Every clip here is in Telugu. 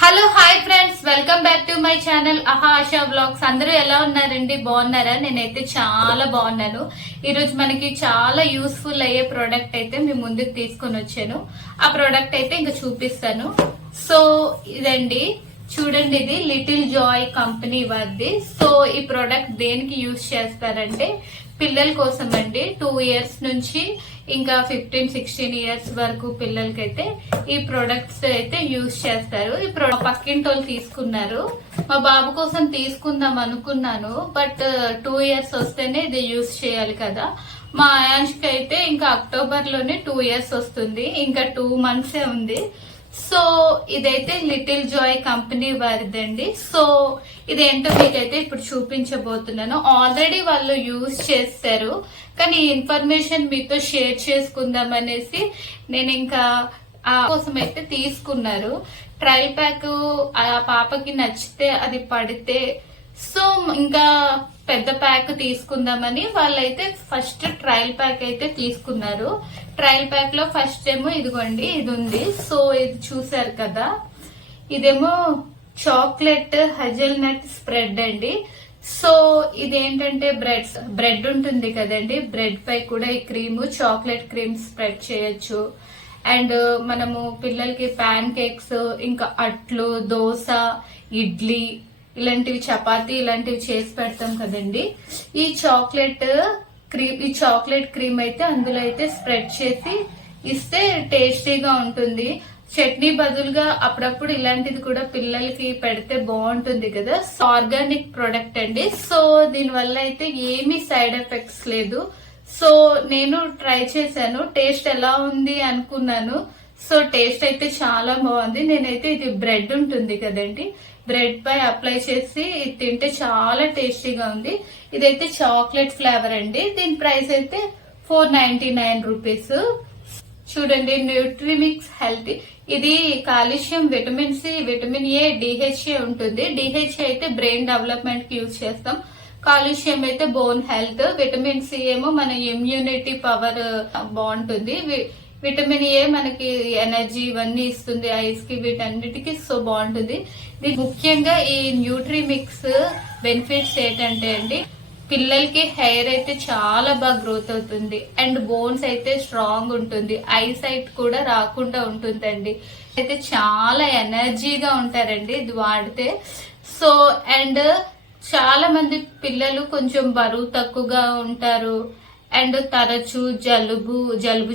Hello hi friends, welcome back to my channel ASHA vlogs. అందరూ ఎలా ఉన్నారండి? బాగున్నారా? నేనైతే చాలా బాగున్నాను. ఈరోజు మనకి చాలా యూస్ఫుల్ అయ్యే ప్రోడక్ట్ అయితే మీ ముందుకు తీసుకొని వచ్చాను. ఆ ప్రోడక్ట్ అయితే ఇంకా చూపిస్తాను. సో ఇదండి, చూడండి, ఇది లిటిల్ జాయ్ కంపెనీ వారిది. సో ఈ ప్రోడక్ట్ దేనికి యూజ్ చేస్తారంటే పిల్లల కోసం అండి. 2 years నుంచి ఇంకా 15-16 years వరకు పిల్లలకైతే ఈ ప్రొడక్ట్స్ అయితే యూజ్ చేస్తారు. ఈ పక్కింటి వాళ్ళు తీసుకున్నారు. మా బాబు కోసం తీసుకుందాం అనుకున్నాను, బట్ 2 years వస్తేనే ఇది యూజ్ చేయాలి కదా. మా ఆయాంష్కి అయితే ఇంకా అక్టోబర్ లోనే 2 years వస్తుంది, ఇంకా 2 months ఉంది. సో ఇదైతే లిటిల్ జాయ్ కంపెనీ వారిదండి. సో ఇదేంటో మీకైతే ఇప్పుడు చూపించబోతున్నాను. ఆల్రెడీ వాళ్ళు యూజ్ చేస్తారు, కానీ ఈ ఇన్ఫర్మేషన్ మీతో షేర్ చేసుకుందాం అనేసి నేను ఇంకా ఆ కోసం అయితే తీసుకున్నారు. ట్రయల్ ప్యాక్ ఆ పాపకి నచ్చితే అది పడితే సో ఇంకా పెద్ద ప్యాక్ తీసుకుందామని వాళ్ళైతే ఫస్ట్ ట్రయల్ ప్యాక్ అయితే తీసుకున్నారు. ట్రయల్ ప్యాక్ లో ఫస్ట్ ఏమో ఇదిగోండి, ఇది ఉంది. సో ఇది చూసారు కదా, ఇదేమో చాక్లెట్ హెజల్నట్ స్ప్రెడ్ అండి. సో ఇదేంటంటే బ్రెడ్ ఉంటుంది కదండి, బ్రెడ్ పై కూడా ఈ క్రీమ్, చాక్లెట్ క్రీమ్ స్ప్రెడ్ చేయొచ్చు. అండ్ మనము పిల్లలకి ప్యాన్ కేక్స్, ఇంకా అట్లు, దోశ, ఇడ్లీ, ఇలాంటివి, చపాతీ ఇలాంటివి చేసి పెడతాం కదండి. ఈ చాక్లెట్ క్రీమ్ అయితే అందులో అయితే స్ప్రెడ్ చేసి ఇస్తే టేస్టీగా ఉంటుంది. చట్నీ బదులుగా అప్పుడప్పుడు ఇలాంటిది కూడా పిల్లలకి పెడితే బాగుంటుంది కదా. ఆర్గానిక్ ప్రొడక్ట్ అండి. సో దీని వల్ల అయితే ఏమీ సైడ్ ఎఫెక్ట్స్ లేదు. సో నేను ట్రై చేశాను, టేస్ట్ ఎలా ఉంది అనుకున్నాను. సో టేస్ట్ అయితే చాలా బాగుంది. నేనైతే ఇది బ్రెడ్ ఉంటుంది కదండి, బ్రెడ్ పై అప్లై చేసి తింటే చాలా టేస్టీగా ఉంది. ఇదైతే చాక్లెట్ ఫ్లేవర్ అండి. దీని ప్రైస్ అయితే 499 రూపీస్. చూడండి, న్యూట్రిమిక్స్ హెల్త్. ఇది calcium, vitamin C, vitamin A, DHA ఉంటుంది. డిహెచ్ఏ అయితే బ్రెయిన్ డెవలప్మెంట్ కి యూజ్ చేస్తాం. కాల్షియం అయితే బోన్ హెల్త్. విటమిన్ సి ఏమో మన ఇమ్యూనిటీ పవర్ బాగుంటుంది. విటమిన్ ఏ మనకి ఎనర్జీ ఇవన్నీ ఇస్తుంది, ఐస్ కి, వీటన్నిటికి. సో బాగుంటుంది. ముఖ్యంగా ఈ న్యూట్రిమిక్స్ బెనిఫిట్స్ ఏంటంటే అండి, పిల్లలకి హెయిర్ అయితే చాలా బాగా గ్రోత్ అవుతుంది, అండ్ బోన్స్ అయితే స్ట్రాంగ్ ఉంటుంది, ఐ సైట్ కూడా రాకుండా ఉంటుందండి. అయితే చాలా ఎనర్జీగా ఉంటారండి ఇది వాడితే. సో అండ్ చాలా మంది పిల్లలు కొంచెం బరువు తక్కువగా ఉంటారు, అండ్ తరచు జలుబు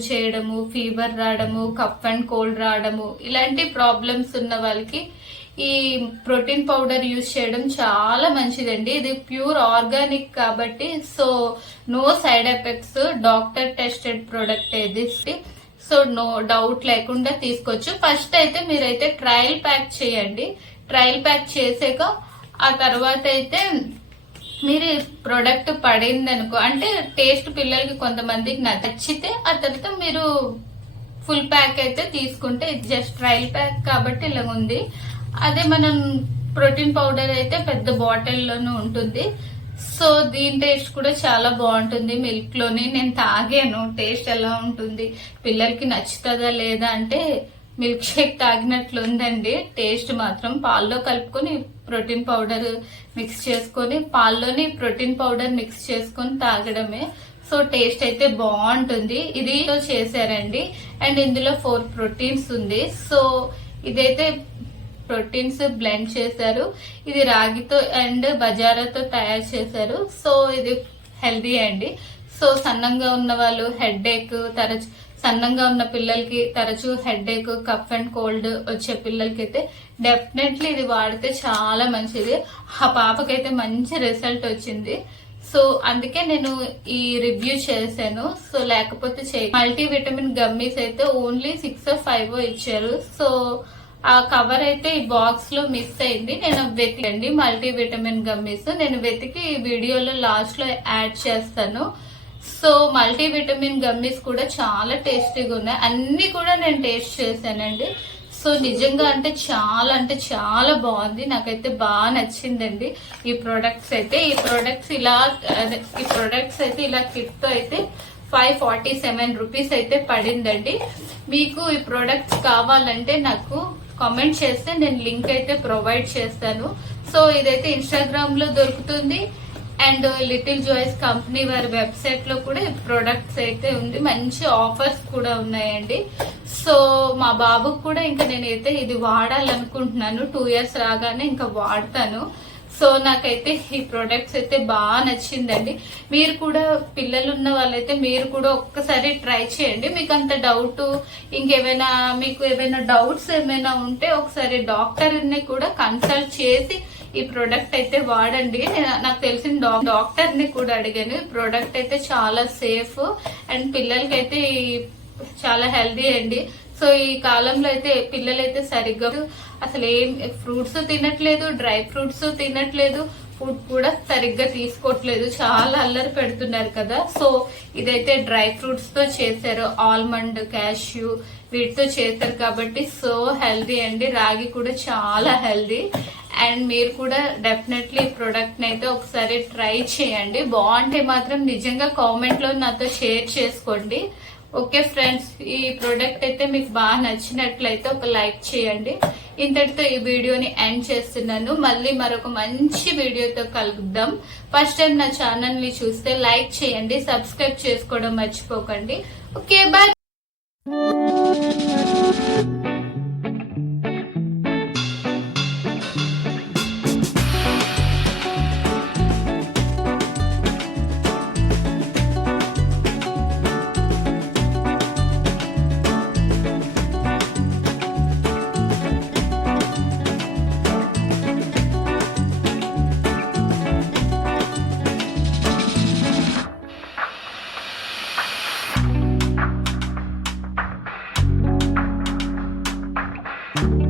చేయడము, ఫీవర్ రావడము, కఫ్ అండ్ కోల్డ్ రావడము, ఇలాంటి ప్రాబ్లమ్స్ ఉన్న వాళ్ళకి ఈ ప్రోటీన్ పౌడర్ యూజ్ చేయడం చాలా మంచిదండి. ఇది ప్యూర్ ఆర్గానిక్ కాబట్టి so no side effects, doctor tested product ఇది. సో నో డౌట్ లేకుండా తీసుకోవచ్చు. ఫస్ట్ అయితే మీరైతే ట్రయల్ ప్యాక్ చేయండి. ట్రయల్ ప్యాక్ చేసాక ఆ తర్వాత అయితే మీరు ప్రొడక్ట్ పడింది అనుకో, అంటే టేస్ట్ పిల్లలకి కొంతమందికి నచ్చితే ఆ తర్వాత మీరు ఫుల్ ప్యాక్ అయితే తీసుకుంటే, ఇది జస్ట్ ట్రయల్ ప్యాక్ కాబట్టి ఇలా ఉంది. అదే మనం ప్రోటీన్ పౌడర్ అయితే పెద్ద బాటిల్లోనూ ఉంటుంది. సో దీని టేస్ట్ కూడా చాలా బాగుంటుంది. మిల్క్ లోని నేను తాగాను, టేస్ట్ ఎలా ఉంటుంది, పిల్లలకి నచ్చుతుందా లేదా అంటే మిల్క్ షేక్ తాగినట్లు ఉందండి. టేస్ట్ మాత్రం పాల్లో కలుపుకొని ప్రోటీన్ పౌడర్ మిక్స్ చేసుకొని, పాల్లోని ప్రోటీన్ పౌడర్ మిక్స్ చేసుకొని తాగడమే. సో టేస్ట్ అయితే బాగుంటుంది. ఇది చేశారండి, అండ్ ఇందులో 4 ప్రోటీన్స్ ఉంది. సో ఇదైతే ప్రోటీన్స్ బ్లెండ్ చేశారు. ఇది రాగితో అండ్ బజారాతో తయారు చేశారు. సో ఇది హెల్దీ అండి. సో సన్నంగా ఉన్న వాళ్ళు, సన్నంగా ఉన్న పిల్లలకి తరచూ హెడేక్, కఫ్ అండ్ కోల్డ్ వచ్చే పిల్లలకి అయితే డెఫినెట్లీ ఇది వాడితే చాలా మంచిది. ఆ పాపకైతే మంచి రిజల్ట్ వచ్చింది. సో అందుకే నేను ఈ రివ్యూ చేశాను. సో లేకపోతే మల్టీ విటమిన్ గమ్మీస్ అయితే ఓన్లీ 6 or 5 ఇచ్చారు. సో ఆ కవర్ అయితే ఈ బాక్స్ లో మిస్ అయింది. నేను వెతికండి మల్టీ విటమిన్ గమ్మీస్, నేను వెతికి వీడియోలో లాస్ట్ లో యాడ్ చేస్తాను. సో మల్టీ విటమిన్ గమ్మీస్ కూడా చాలా టేస్టీగా ఉన్నాయి. అన్ని కూడా నేను టేస్ట్ చేశానండి. సో నిజంగా అంటే చాలా బాగుంది. నాకైతే బాగా నచ్చిందండి ఈ ప్రొడక్ట్స్ అయితే. ఈ ప్రొడక్ట్స్ అయితే ఇలా కిట్ తో అయితే 547 రూపీస్ అయితే పడిందండి. మీకు ఈ ప్రొడక్ట్స్ కావాలంటే నాకు కామెంట్ చేస్తే నేను లింక్ అయితే ప్రొవైడ్ చేస్తాను. సో ఇదైతే ఇన్స్టాగ్రామ్ లో దొరుకుతుంది అండ్ లిటిల్ జాయ్స్ కంపెనీ వారి వెబ్సైట్ లో కూడా ప్రొడక్ట్స్ అయితే ఉంది. మంచి ఆఫర్స్ కూడా ఉన్నాయండి. సో మా బాబుకు కూడా ఇంకా నేనైతే ఇది వాడాలనుకుంటున్నాను. 2 years రాగానే ఇంకా వాడతాను. సో నాకైతే ఈ ప్రొడక్ట్స్ అయితే బాగా నచ్చిందండి. మీరు కూడా పిల్లలు ఉన్న వాళ్ళైతే మీరు కూడా ఒక్కసారి ట్రై చేయండి. మీకు అంత డౌట్ ఇంకేమైనా మీకు ఏమైనా డౌట్స్ ఏమైనా ఉంటే ఒకసారి డాక్టర్ ని కూడా కన్సల్ట్ చేసి ఈ ప్రోడక్ట్ అయితే వాడండి. నాకు తెలిసిన డాక్టర్ ని కూడా అడిగాను. ఈ ప్రోడక్ట్ అయితే చాలా సేఫ్ అండ్ పిల్లలకైతే చాలా హెల్దీ అండి. సో ఈ కాలంలో అయితే పిల్లలైతే సరిగ్గా అసలు ఏం ఫ్రూట్స్ తినట్లేదు, డ్రై ఫ్రూట్స్ తినట్లేదు, ఫుడ్ కూడా సరిగ్గా తీసుకోవట్లేదు, చాలా అల్లరి పెడుతున్నారు కదా. సో ఇదైతే డ్రై ఫ్రూట్స్ తో చేశారు, ఆల్మండ్, క్యాష్యూ వీటితో చేశారు కాబట్టి సో హెల్దీ అండి. రాగి కూడా చాలా హెల్దీ అండ్ మీరు కూడా డెఫినెట్లీ ఈ ప్రొడక్ట్ ని అయితే ఒకసారి ట్రై చేయండి. బాగుంటే మాత్రం నిజంగా కామెంట్ లో నాతో షేర్ చేసుకోండి. ఓకే ఫ్రెండ్స్, ఈ ప్రోడక్ట్ అయితే మీకు బాగా నచ్చినట్లయితే ఒక లైక్ చేయండి. ఇంతటితో ఈ వీడియోని ఎండ్ చేస్తున్నాను. మళ్ళీ మరొక మంచి వీడియోతో కలుద్దాం. ఫస్ట్ టైం నా ఛానల్ ని చూస్తే లైక్ చేయండి, సబ్స్క్రైబ్ చేసుకోవడం మర్చిపోకండి. Okay bye.